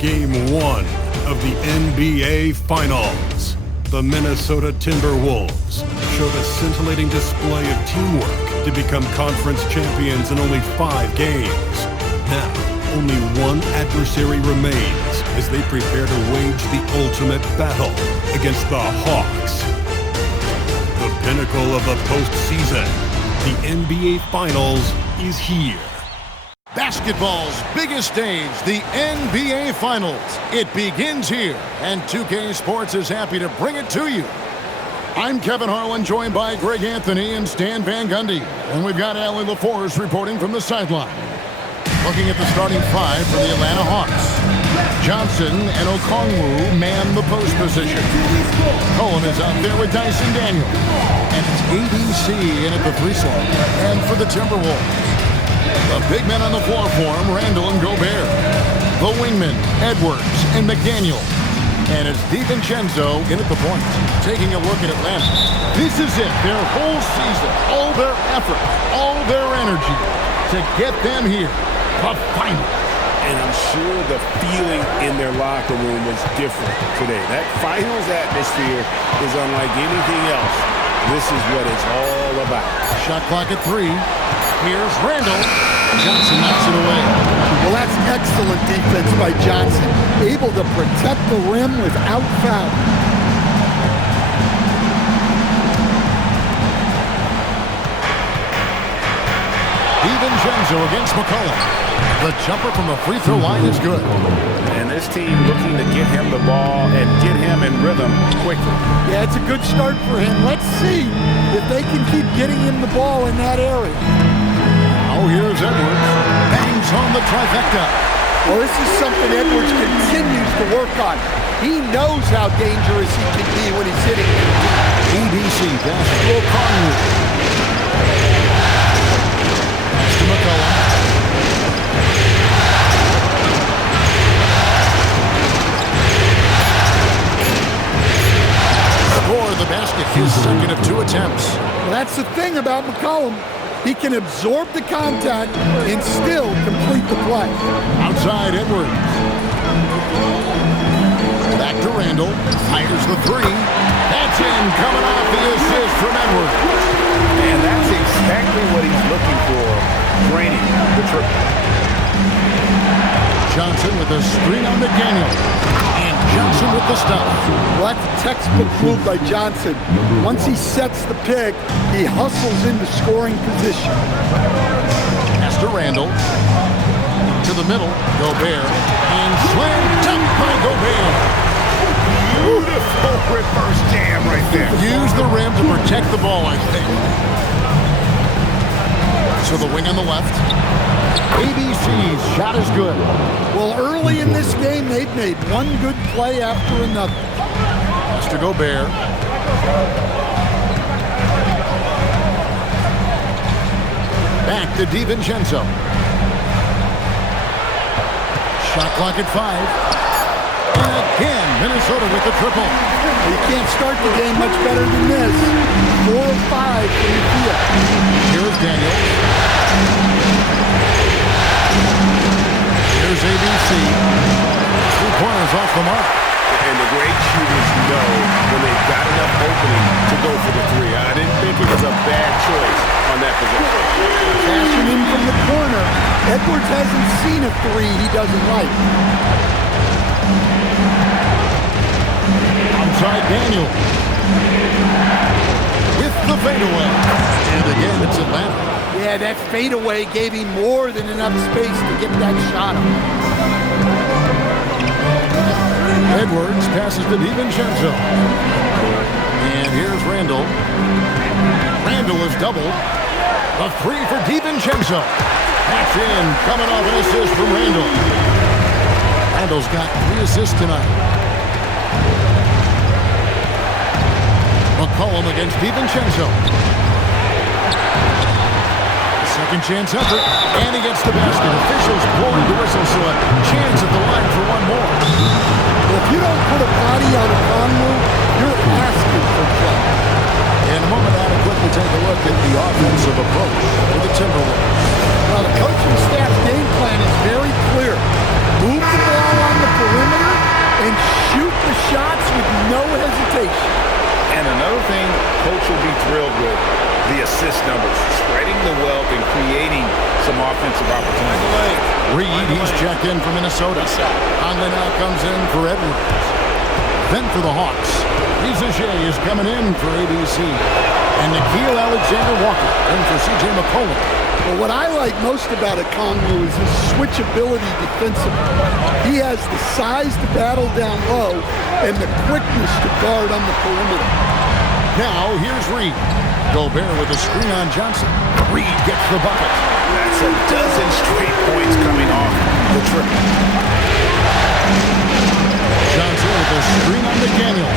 Game 1 of the NBA Finals. The Minnesota Timberwolves showed a scintillating display of teamwork to become conference champions in only 5 games. Now, only one adversary remains as they prepare to wage the ultimate battle against the Hawks. The pinnacle of the postseason, the NBA Finals, is here. Basketball's biggest stage, the NBA Finals. It begins here, and 2K Sports is happy to bring it to you. I'm Kevin Harlan, joined by Greg Anthony and Stan Van Gundy. And we've got Allie LaForce reporting from the sideline. Looking at the starting 5 for the Atlanta Hawks. Johnson and Okongwu man the post position. Cohen is out there with Dyson Daniel. And it's ABC in at the 3 slot. And for the Timberwolves, the big men on the floor for him, Randall and Gobert. The wingmen, Edwards and McDaniel. And it's DiVincenzo in at the point. Taking a look at Atlanta. This is it, their whole season, all their effort, all their energy to get them here, the finals. And I'm sure the feeling in their locker room was different today. That finals atmosphere is unlike anything else. This is what it's all about. Shot clock at 3. Here's Randall. Johnson knocks it away. Well, that's excellent defense by Johnson. Able to protect the rim without foul. DiVincenzo against McCollum. The jumper from the free throw line is good. And this team looking to get him the ball and get him in rhythm quickly. Yeah, it's a good start for him. Let's see if they can keep getting him the ball in that area. Oh, here's Edwards. Bangs on the trifecta. Well, this is something Edwards continues to work on. He knows how dangerous he can be when he's hitting. ABC pass to Okongwu. Pass to McCollum. Score the basket, his second of 2 attempts. Well, that's the thing about McCollum. He can absorb the contact and still complete the play. Outside Edwards. Back to Randall. Fires the 3. That's in, coming off the assist from Edwards. And that's exactly what he's looking for. Draining the triple. Johnson with a screen on McDaniel. And Johnson with the stop. Well, that's a textbook move by Johnson. Once he sets the pick, he hustles into scoring position. Pass to Randall. To the middle, Gobert. And slam dunk by Gobert. Beautiful reverse jam right there. Use the rim to protect the ball, I think. So the wing on the left. ABC's shot is good. Well, early in this game, they've made one good play after another. Pass to Gobert. Back to DiVincenzo. Shot clock at 5. And again, Minnesota with the triple. You can't start the game much better than this. 4 of 5 from the field. Here's Daniel. Here's ABC. 3 pointers off the mark. And the great shooters know when they've got enough opening to go for the 3. I didn't think it was a bad choice on that possession. Cashing in from the corner. Edwards hasn't seen a 3 he doesn't like. Outside Daniel. With the fadeaway. And again, it's Atlanta. Yeah, that fadeaway gave him more than enough space to get that shot up. Edwards passes to DiVincenzo. And here's Randall. Randall is doubled. A 3 for DiVincenzo. That's in, coming off an assist from Randall. Randall's got 3 assists tonight. McCollum against DiVincenzo. Second chance effort, and he gets the basket. Officials blowing the whistle, so a chance at the line for one more. Well, if you don't put a body on a Okongwu, you're asking for trouble. In a moment, I'll quickly take a look at the offensive approach for the Timberwolves. Well, the coaching staff's game plan is very clear. Move the ball on the perimeter. another thing coach will be thrilled with, the assist numbers, spreading the wealth and creating some offensive opportunities. Reed, he's checked in for Minnesota. Conley now comes in for Edwards. Then for the Hawks, Reza Shea is coming in for ABC. And Nickeil Alexander-Walker in for C.J. McCollum. But what I like most about Okongwu is his switchability defensively. He has the size to battle down low and the quickness to guard on the perimeter. Now, here's Reed. Gobert with a screen on Johnson. Reed gets the bucket. That's a dozen straight points coming off the triple. Johnson with a screen on McDaniel.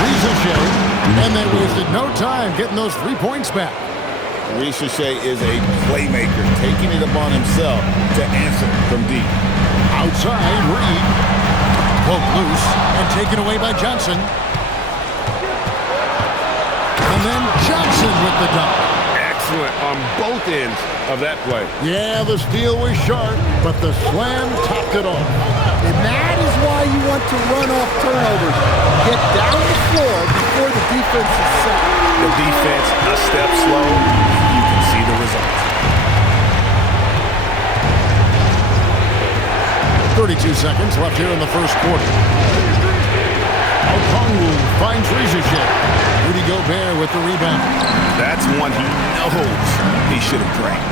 Reza Shea, and they wasted no time getting those 3 points back. Reza Shea is a playmaker, taking it upon himself to answer from deep. Outside, Reed. Poked loose and taken away by Johnson. And then Johnson with the dunk. Excellent on both ends of that play. Yeah, the steal was sharp, but the slam topped it off. And that is why you want to run off turnovers. Get down the floor before the defense is set. The defense a step slow, you can see the result. 32 seconds left here in the first quarter. Okongwu finds Reza Shea. Rudy Gobert with the rebound. That's one he knows he should have drained.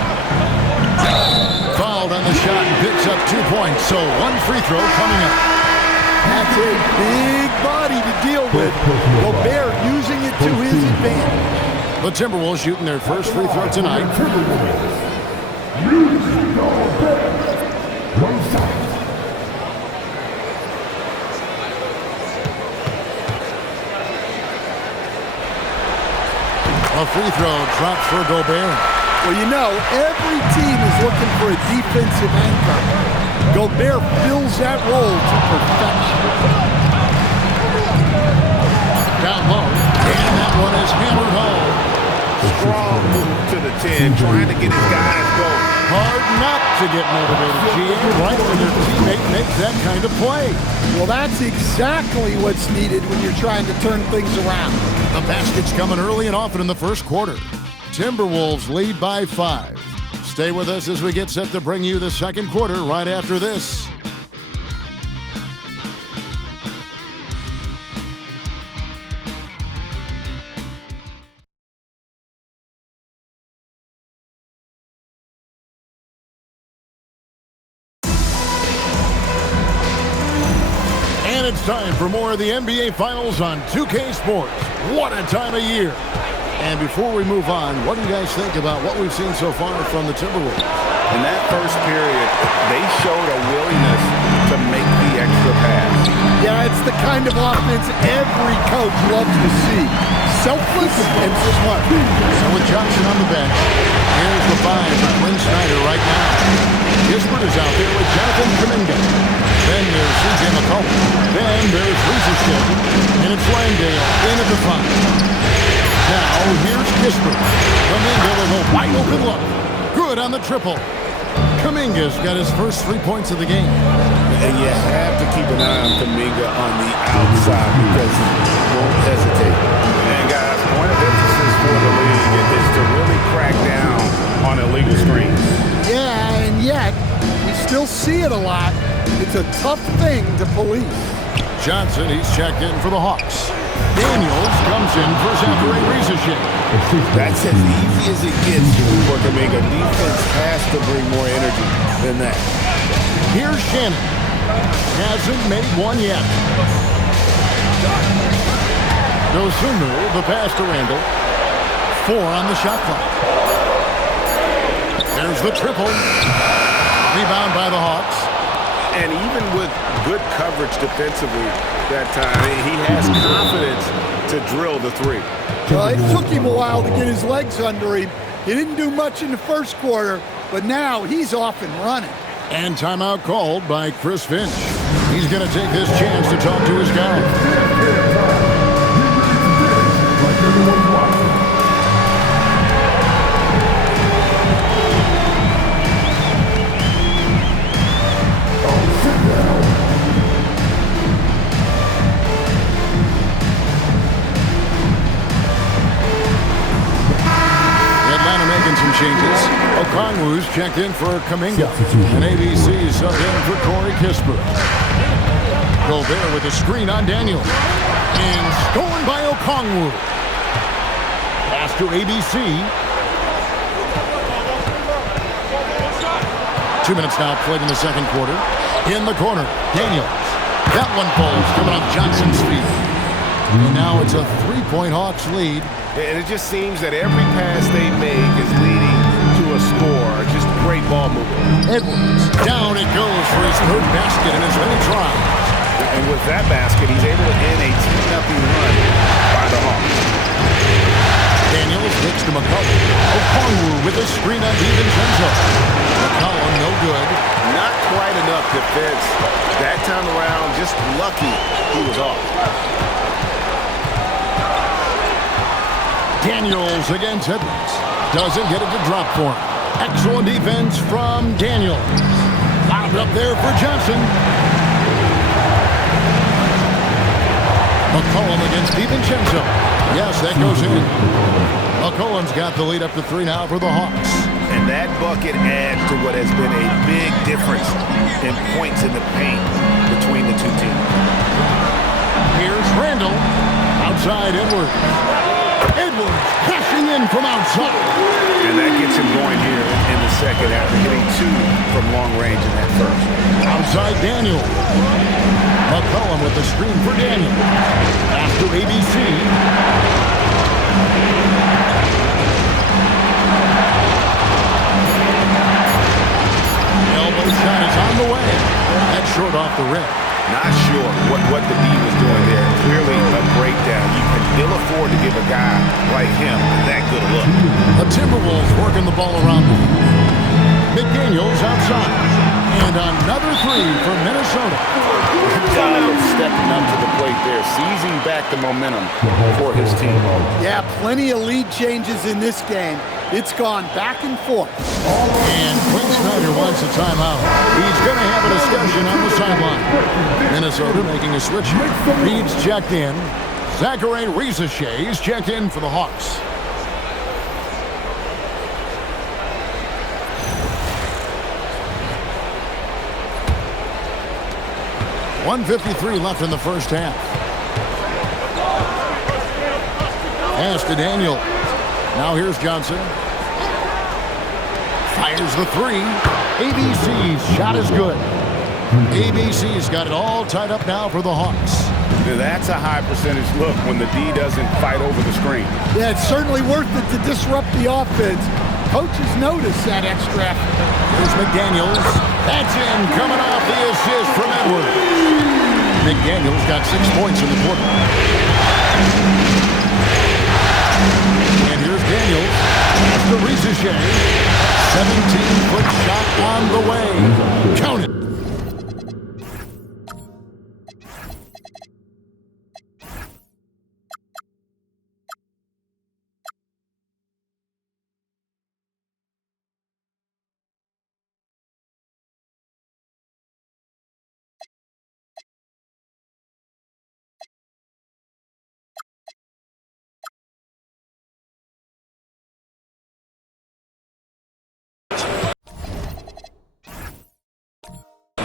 Fouled on the shot and picks up 2 points, so 1 free throw coming up. That's a big body to deal with. Gobert using it to his advantage. The Timberwolves shooting their first free throw tonight. A free throw dropped for Gobert. Well, you know, every team is looking for a defensive anchor. Gobert fills that role to perfection. Down low, and that one is hammered home. Strong move to the 10, trying to get his guys going. Hard not to get motivated, GA, right when your teammate makes that kind of play. Well, that's exactly what's needed when you're trying to turn things around. The basket's coming early and often in the first quarter. Timberwolves lead by 5. Stay with us as we get set to bring you the second quarter right after this. And it's time for more of the NBA Finals on 2K Sports. What a time of year. And before we move on, what do you guys think about what we've seen so far from the Timberwolves? In that first period, they showed a willingness to make the extra pass. Yeah, it's the kind of offense every coach loves to see. Selfless and smart. So with Johnson on the bench, here's the 5 for Quinn Snyder right now. Kispert is out there with Jonathan Kuminga. Then there's C.J. McCollum. Then there's Reza Shea. And it's Landale in at the 5. Now, here's Kispert. Kuminga with a wide open look. Good on the triple. Kuminga's got his first 3 points of the game. And you have to keep an eye on Kuminga on the outside because he won't hesitate. And guys, point of emphasis for the league is to really crack down on illegal screens. Yeah, and yet, we still see it a lot. It's a tough thing to police. Johnson, he's checked in for the Hawks. Daniels comes in for Zachary Reza Shea. That's as easy as it gets for Kuminga. Defense has to bring more energy than that. Here's Shannon. Hasn't made one yet. Dosunmu, the pass to Randall. 4 on the shot clock. There's the triple. Rebound by the Hawks. And even with good coverage defensively that time, he has confidence to drill the 3. Well, it took him a while to get his legs under him. He didn't do much in the first quarter, but now he's off and running. And timeout called by Chris Finch. He's going to take this chance to talk to his guy. Cruz checked in for Kuminga. And ABC subbed in for Corey Kispert. Gobert with a screen on Daniel. And stolen by Okongwu. Pass to ABC. 2 minutes now played in the second quarter. In the corner, Daniels. That one falls coming off Johnson's feet. And now it's a 3-point Hawks lead. And it just seems that every pass they make is leading to a score. Just great ball movement. Edwards. Down it goes for his third basket in as many tries. And with that basket, he's able to end a 2-0 run by the Hawks. Daniels kicks to McCollum. Okongwu with a screen on DiVincenzo. McCollum no good. Not quite enough defense. That time around, just lucky he was off. Daniels against Edwards. Doesn't get it to drop for him. Excellent defense from Daniels. Lobbed up there for Johnson. McCollum against DiVincenzo. Yes, that goes in. McCollum's got the lead up to 3 now for the Hawks. And that bucket adds to what has been a big difference in points in the paint between the two teams. Here's Randall. Outside Edwards. Edwards crashing in from outside. And that gets him going here in the second after hitting 2 from long range in that first. Outside Daniel. McCollum with the screen for Daniel. Pass to ABC. Elbow shot is on the way. That's short off the rim. Not sure what the D was doing there. Clearly a breakdown. You can ill afford to give a guy like him that good a look. The Timberwolves working the ball around them. McDaniels outside. And another 3 for Minnesota. Good job of stepping up to the plate there, seizing back the momentum for his team. Yeah, plenty of lead changes in this game. It's gone back and forth. And Quinn Snyder wants a timeout. He's going to have a discussion on the sideline. Minnesota making a switch. Reed's checked in. Zachary Risacher is checked in for the Hawks. .153 left in the first half. Pass to Daniel. Now here's Johnson. Fires the 3. ABC's shot is good. ABC's got it all tied up now for the Hawks. That's a high percentage look when the D doesn't fight over the screen. Yeah, it's certainly worth it to disrupt the offense. Coaches notice that extra effort. Here's McDaniels. That's in, coming off the assist from Edwards. McDaniels got 6 points in the quarter. And here's Daniels. The Risacher. 17-foot shot on the way. Count it.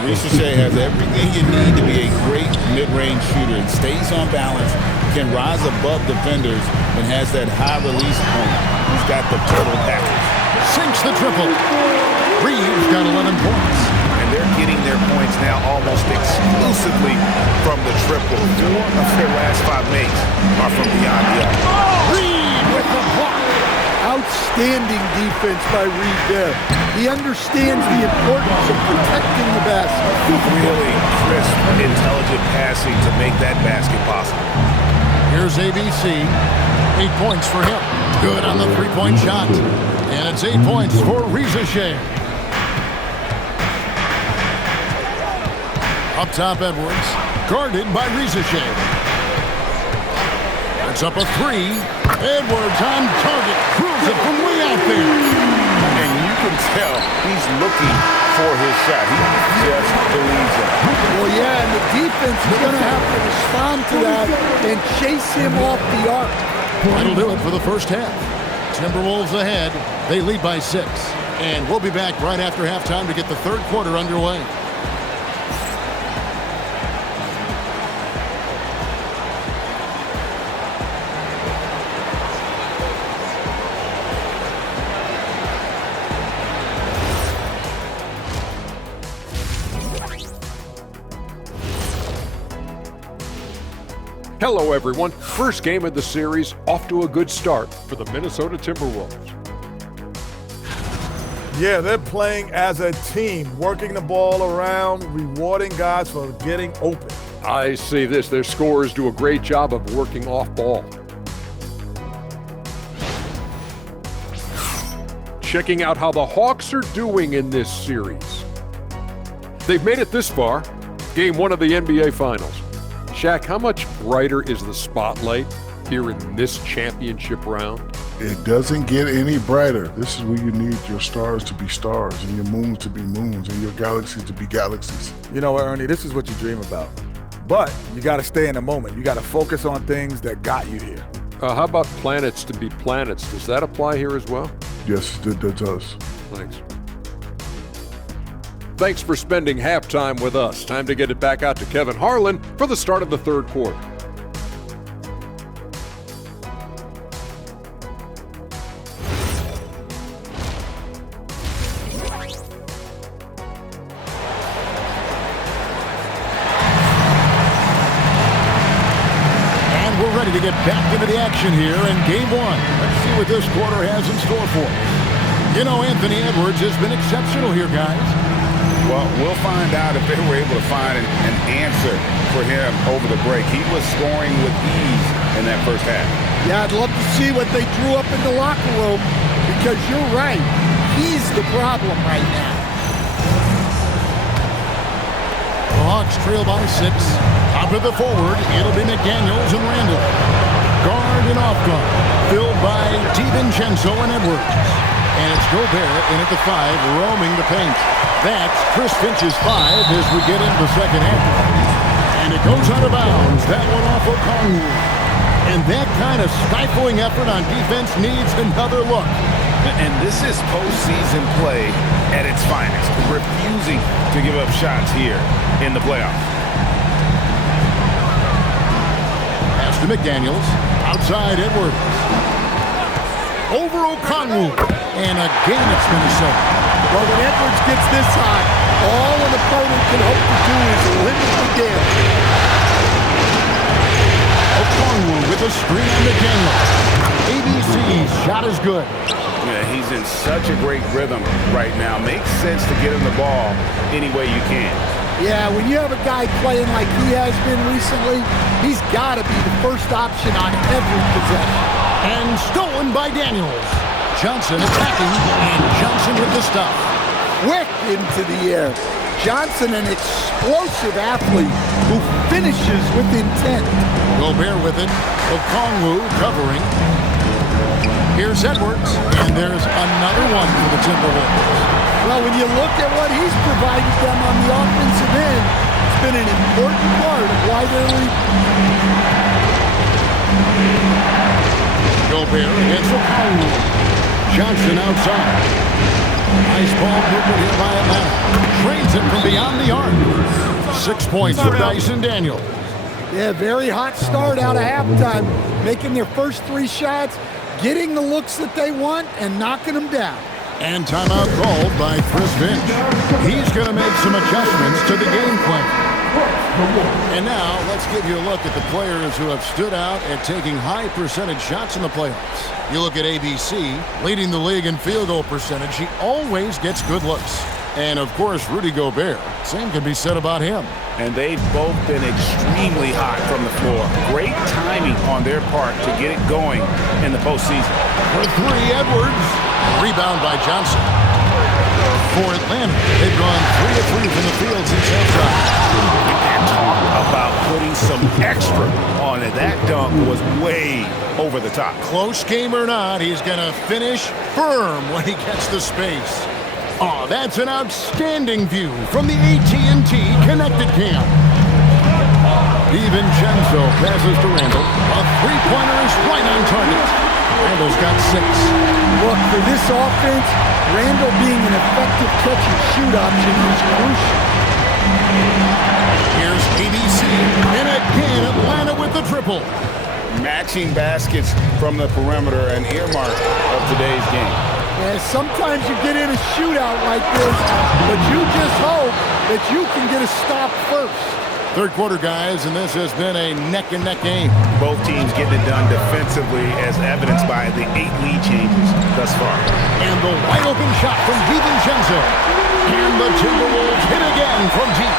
Risacher has everything you need to be a great mid-range shooter and stays on balance, can rise above defenders, and has that high release point. He's got the total package. Sinks the triple. Reeves got 11 points. And they're getting their points now almost exclusively from the triple. 4 of their last 5 makes are from beyond the arc. Reed with the block. Outstanding defense by Reed there. He understands the importance of protecting the basket. Really crisp, intelligent passing to make that basket possible. Here's ABC. 8 points for him. Good on the 3-point shot. And it's 8 points for Risacher. Up top, Edwards. Guarded by Risacher. It's up a 3. Edwards on target. Throws it from way out there. And you can tell he's looking for his shot. He just believes it. Well, yeah, and the defense is going to have to respond to that and chase him off the arc. That'll do it for the first half. Timberwolves ahead. They lead by 6. And we'll be back right after halftime to get the third quarter underway. Hello, everyone. First game of the series, off to a good start for the Minnesota Timberwolves. Yeah, they're playing as a team, working the ball around, rewarding guys for getting open. I see this. Their scorers do a great job of working off ball. Checking out how the Hawks are doing in this series. They've made it this far, game 1 of the NBA Finals. Shaq, how much brighter is the spotlight here in this championship round? It doesn't get any brighter. This is where you need your stars to be stars and your moons to be moons and your galaxies to be galaxies. You know what, Ernie, this is what you dream about. But you got to stay in the moment. You got to focus on things that got you here. How about planets to be planets? Does that apply here as well? Yes, that does. Thanks. Thanks for spending halftime with us. Time to get it back out to Kevin Harlan for the start of the third quarter. And we're ready to get back into the action here in game 1. Let's see what this quarter has in store for us. You know, Anthony Edwards has been exceptional here, guys. Well, we'll find out if they were able to find an answer for him over the break. He was scoring with ease in that first half. Yeah, I'd love to see what they drew up in the locker room because you're right. He's the problem right now. The Hawks trail by 6. Top of the forward, it'll be McDaniels and Randall. Guard and off guard, filled by DiVincenzo and Edwards. And it's Gobert in at the 5, roaming the paint. That's Chris Finch's 5 as we get into the second half. And it goes out of bounds. That one off Okongwu. And that kind of stifling effort on defense needs another look. And this is postseason play at its finest, refusing to give up shots here in the playoffs. Pass to McDaniels. Outside Edwards. Over Okongwu. And again it's Minnesota. Well, when Edwards gets this hot, all an opponent can hope to do is limit the damage. Okongwu with a screen on McDaniels. ABC's shot is good. Yeah, he's in such a great rhythm right now. Makes sense to get him the ball any way you can. Yeah, when you have a guy playing like he has been recently, he's got to be the first option on every possession. And stolen by Daniels. Johnson attacking, and Johnson with the stuff. Quick into the air. Johnson, an explosive athlete who finishes with intent. Gobert with it. Okongwu covering. Here's Edwards, and there's another one for the Timberwolves. Well, when you look at what he's provided them on the offensive end, it's been an important part of why they're leading. Gobert against Okongwu. Johnson outside. Nice ball movement here by Atlanta. Trains it from beyond the arc. 6 points for Dyson Daniels. Yeah, very hot start out of halftime. Making their first 3 shots, getting the looks that they want, and knocking them down. And timeout called by Chris Finch. He's going to make some adjustments to the game plan. And now, let's give you a look at the players who have stood out at taking high percentage shots in the playoffs. You look at ABC, leading the league in field goal percentage. He always gets good looks. And, of course, Rudy Gobert. Same can be said about him. And they've both been extremely hot from the floor. Great timing on their part to get it going in the postseason. For 3, Edwards. Rebound by Johnson. For Atlanta, they've gone 3 of 3 from the field since halftime. And talk about putting some extra on it. That dunk was way over the top. Close game or not, he's going to finish firm when he gets the space. Oh, that's an outstanding view from the AT&T Connected Cam. DiVincenzo passes to Randall. A three-pointer is right on target. Randall's got 6. Look, for this offense, Randall being an effective catch-and-shoot option is crucial. Here's ABC, and again Atlanta with the triple. Matching baskets from the perimeter, an earmark of today's game. Yeah, sometimes you get in a shootout like this, but you just hope that you can get a stop first. Third quarter, guys, and this has been a neck-and-neck game. Both teams getting it done defensively, as evidenced by the 8 lead changes thus far. And the wide-open shot from DiVincenzo. And the Timberwolves hit again from deep.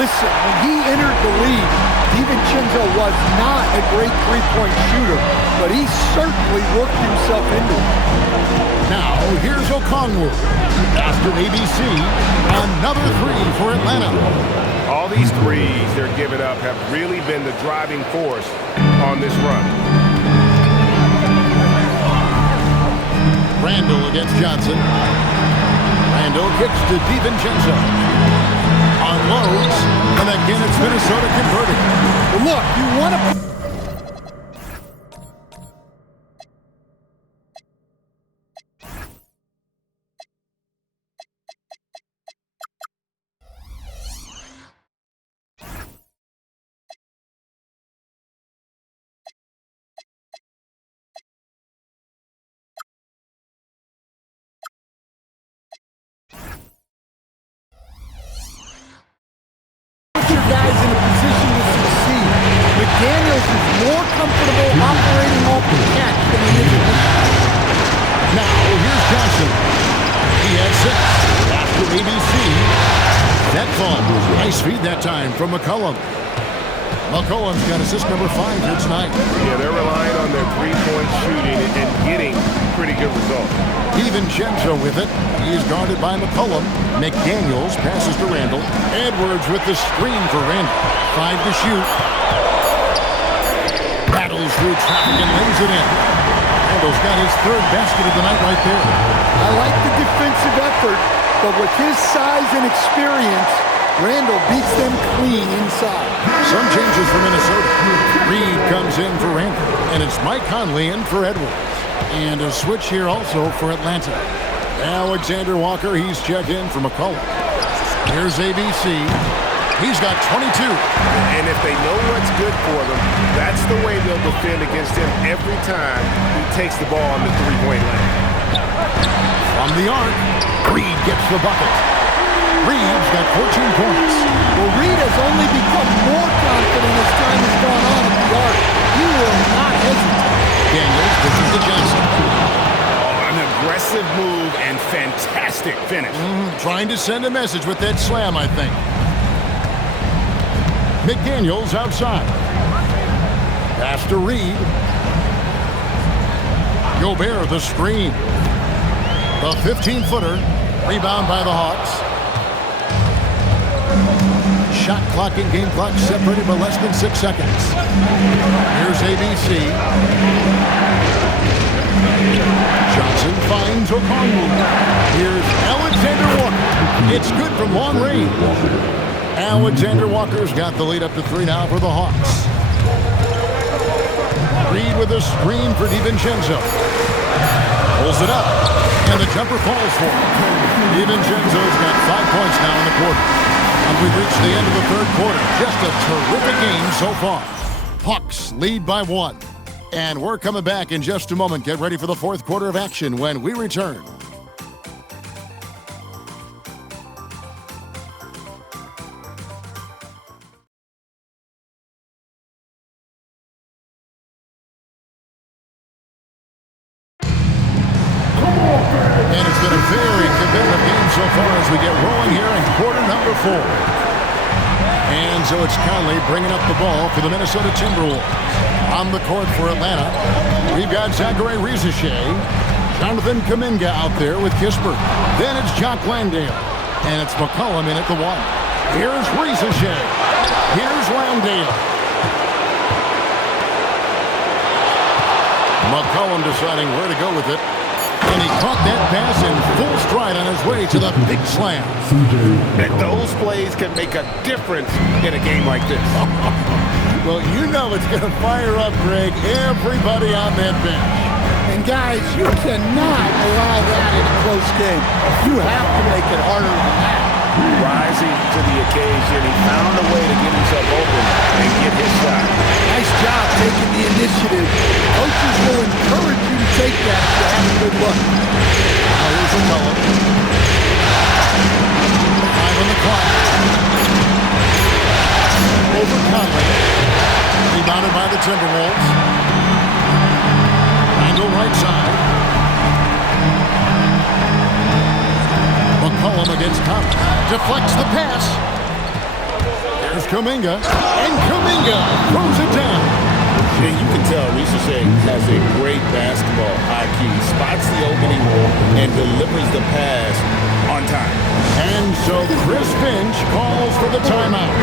Listen, when he entered the league, DiVincenzo was not a great three-point shooter, but he certainly worked himself into it. Now, here's Okongwu. After ABC, another 3 for Atlanta. All these threes they're giving up have really been the driving force on this run. Randall against Johnson. Randall kicks to DiVincenzo. Unloads, and again it's Minnesota converting. Look, you want to... guys in a position to succeed. McDaniels is more comfortable operating off the catch than he is in this. Now, here's Johnson. He has 6. After ABC, that falls. Nice feed that time from McCollum. McCollum's got assist number 5 here tonight. Yeah, they're relying on their three-point shooting and getting pretty good results. DiVincenzo with it. He's guarded by McCollum. McDaniels passes to Randall. Edwards with the screen for Randall. 5 to shoot. Battles through traffic and lays it in. Randall's got his 3rd basket of the night right there. I like the defensive effort, but with his size and experience, Randall beats them clean inside. Some changes for Minnesota. Reed comes in for Randall, and it's Mike Conley in for Edwards. And a switch here also for Atlanta. Alexander Walker, he's checked in for McCollum. Here's ABC. He's got 22. And if they know what's good for them, that's the way they'll defend against him every time he takes the ball on the three-point line. From the arc, Reed gets the bucket. Reed's got 14 points. Well, Reed has only become more confident as time has gone on at the arc. He will not hesitate. Daniels pushes to Johnson. Oh, an aggressive move and fantastic finish. Trying to send a message with that slam, I think. McDaniels outside. Pass to Reed. Gobert the screen. The 15-footer. Rebound by the Hawks. Shot clock and game clock separated by less than 6 seconds. Here's ABC. Johnson finds Okongwu. Here's Alexander Walker. It's good from long range. Alexander Walker's got the lead up to 3 now for the Hawks. Reed with a screen for DiVincenzo. Pulls it up, and the jumper falls for him. DiVincenzo's got 5 points now in the quarter. And we've reached the end of the 3rd quarter. Just a terrific game so far. Hawks lead by 1. And we're coming back in just a moment. Get ready for the 4th quarter of action when we return. And it's been a very competitive game so far as we get rolling here in quarter number 4. And so it's Conley bringing up the ball for the Minnesota Timberwolves. On the court for Atlanta, we've got Zachary Risacher, Jonathan Kuminga out there with Kispert. Then it's Jock Landale, and it's McCollum in at the 1. Here's Risacher. Here's Landale. McCollum deciding where to go with it. And he caught that pass in full stride on his way to the big slam. And those plays can make a difference in a game like this. Well, you know it's going to fire up, Greg, everybody on that bench. And guys, you cannot allow that in a close game. You have to make it harder than that. Rising to the occasion, he found a way to get himself open and get his shot. Nice job taking the initiative. Coaches will encourage you to take that if you have a good look. Now here's McCollum. 5 on the clock. Over Conley. Rebounded by the Timberwolves. Angle right side. McCollum against Conley. Deflects the pass. There's Kuminga. And Kuminga throws it down. And you can tell Reese Shea has a great basketball IQ. He spots the opening and delivers the pass on time. And so Chris Finch calls for the timeout.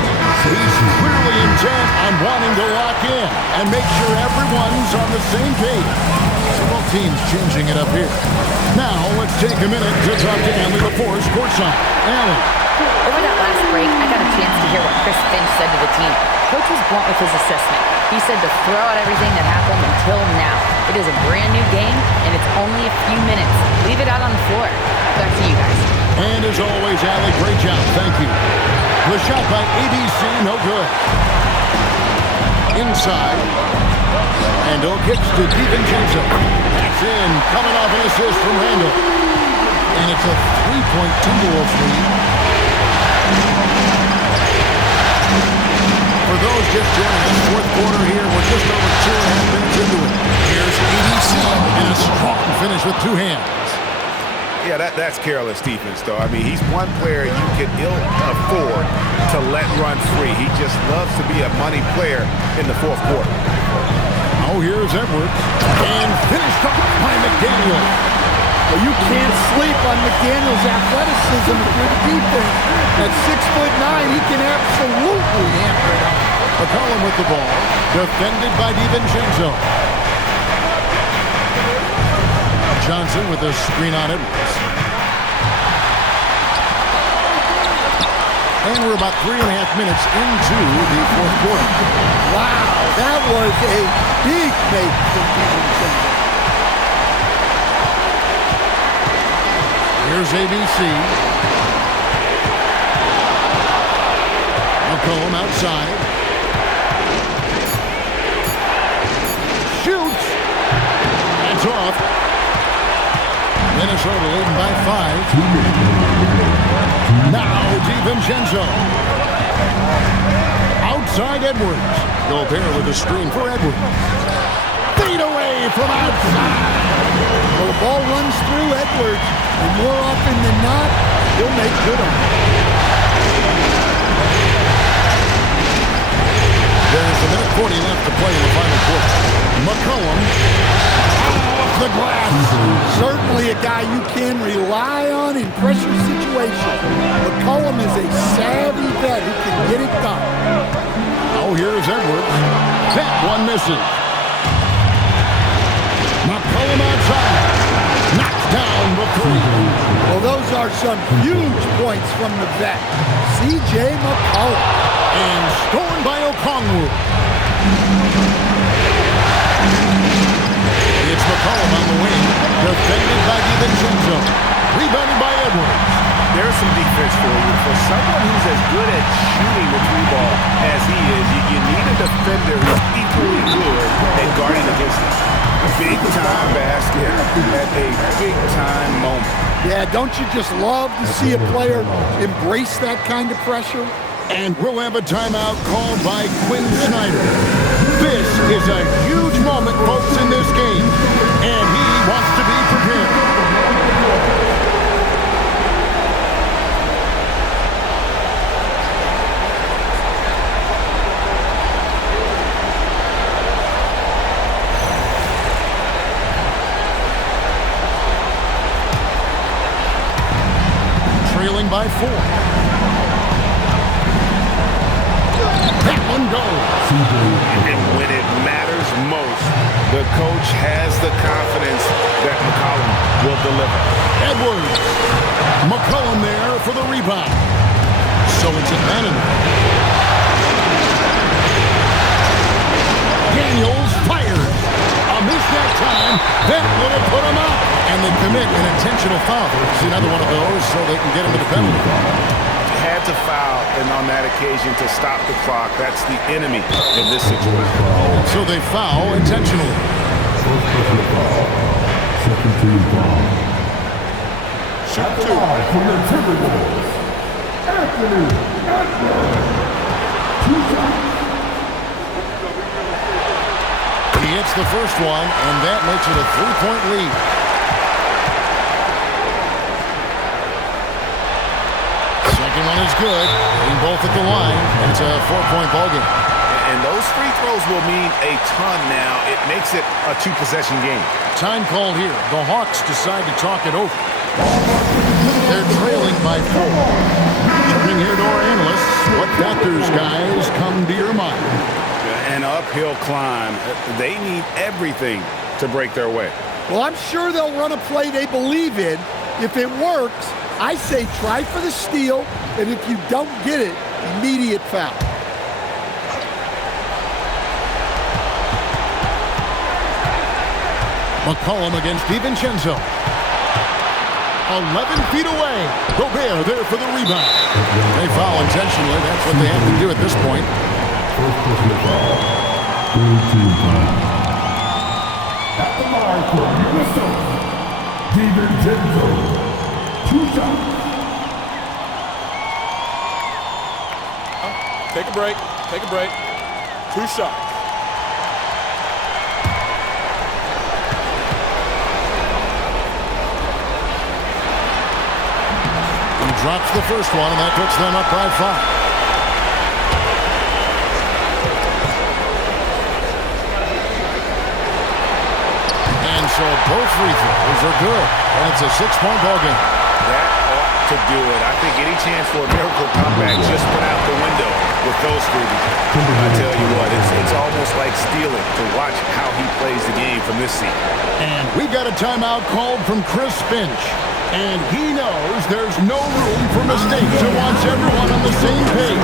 He's clearly intent on wanting to lock in and make sure everyone's on the same page. So both teams changing it up here. Now let's take a minute to talk to Allie LaForce courtside. Allie. Over that last break, I got a chance to hear what Chris Finch said to the team. Coach was blunt with his assessment. He said to throw out everything that happened until now. It is a brand new game, and it's only a few minutes. Leave it out on the floor. Back to you guys. And as always, Allie, great job. Thank you. The shot by ABC, no good. Inside. Randall kicks to DiVincenzo. That's in, coming off an assist from Randall. And it's a 3-point Timberwolves lead. For those just joining us, fourth quarter here, we're just over 2.5 minutes into it. Here's ABC in a strong finish with two hands. Yeah, that's careless defense, though. I mean, he's one player you can ill afford to let run free. He just loves to be a money player in the fourth quarter. Oh, here's Edwards. And finished up by McDaniel. Well, you can't sleep on McDaniel's athleticism if you're the defense. At 6'9", he can absolutely hammer it up. McCollum with the ball. Defended by DiVincenzo. Johnson with a screen on Edwards. And we're about 3.5 minutes into the fourth quarter. Wow, that was a big make from DiVincenzo. Here's ABC. McCollum outside. Shoots. That's off. Minnesota leading by 5. Now DiVincenzo. Outside Edwards. Gobert with a screen for Edwards. Fade away from outside. Well, the ball runs through Edwards, and more often than not, he'll make good on it. There's a minute 40 left to play in the final quarter. McCollum off the glass. Certainly a guy you can rely on in pressure situations. McCollum is a savvy vet who can get it done. Oh, here's Edwards. That one misses. McCollum outside. Knocked down the three. Well, those are some huge points from the vet, C.J. McCollum. And stolen by Okongwu. It's McCollum on the wing. Defended by DiVincenzo. Rebounded by Edwards. There's some defense for you. For someone who's as good at shooting the three ball as he is, you need a defender who's equally good at guarding against big-time basket at a big-time moment. Yeah, don't you just love to see a player embrace that kind of pressure? And we'll have a timeout called by Quinn Snyder. This is a huge moment, folks, in this game. And he wants to be prepared. Trailing by 4. That one goes. And when it matters most, the coach has the confidence that McCollum will deliver. Edwards. McCollum there for the rebound. So it's advantage. Daniels fires. A miss that time time. That would have put him up. And they commit an intentional foul. See another one of those so they can get him to the penalty. Had to foul, and on that occasion to stop the clock. That's the enemy in this situation. So they foul intentionally. Second team foul. Shot two. For the Timberwolves, Anthony Edwards. 2 shots. He hits the first one, and that makes it a 3-point lead. Second one is good. Hitting both at the line. It's a 4-point ball game. And those free throws will mean a ton now. It makes it a 2-possession game. Time called here. The Hawks decide to talk it over. They're trailing by 4. Turning here to our analysts. What factors, guys, come to your mind? An uphill climb. They need everything to break their way. Well, I'm sure they'll run a play they believe in. If it works, I say try for the steal, and if you don't get it, immediate foul. McCollum against DiVincenzo. 11 feet away. Gobert there for the rebound. They foul intentionally. That's what they have to do at this point. First personal foul. Third team foul. At the line for Minnesota, DiVincenzo. 2 shots. Take a break. Take a break. 2 shots. He drops the first one, and that puts them up by 5. So both free throws are good, and it's a 6-point ball game. That ought to do it. I think any chance for a miracle comeback just went out the window with those freebies. I tell you what, it's almost like stealing to watch how he plays the game from this seat. And we've got a timeout called from Chris Finch. And he knows there's no room for mistakes and wants everyone on the same page.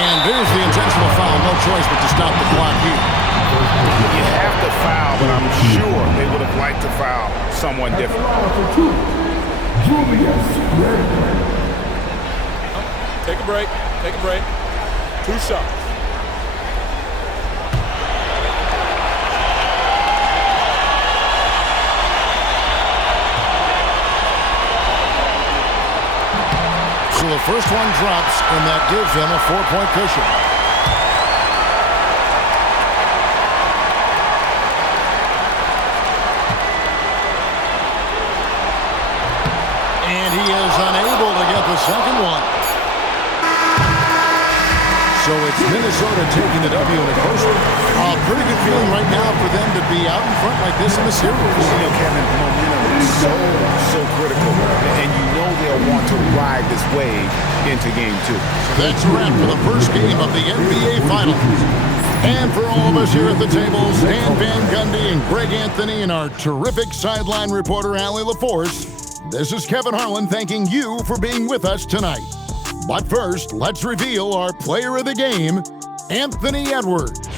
And there's the intentional foul. No choice but to stop the clock here. You have to foul, but I'm sure they would have liked to foul someone different. Take a break. Take a break. 2 shots. So the first one drops, and that gives them a 4-point cushion. And he is unable to get the second one. So it's Minnesota taking the W in a close one. Pretty good feeling right now for them to be out in front like this in the series. You know, Kevin, momentum is so critical, and you know they'll want to ride this wave into Game 2. That's a wrap for the first game of the NBA Finals. And for all of us here at the table, Stan Van Gundy and Greg Anthony and our terrific sideline reporter, Allie LaForce, this is Kevin Harlan thanking you for being with us tonight. But first, let's reveal our player of the game, Anthony Edwards.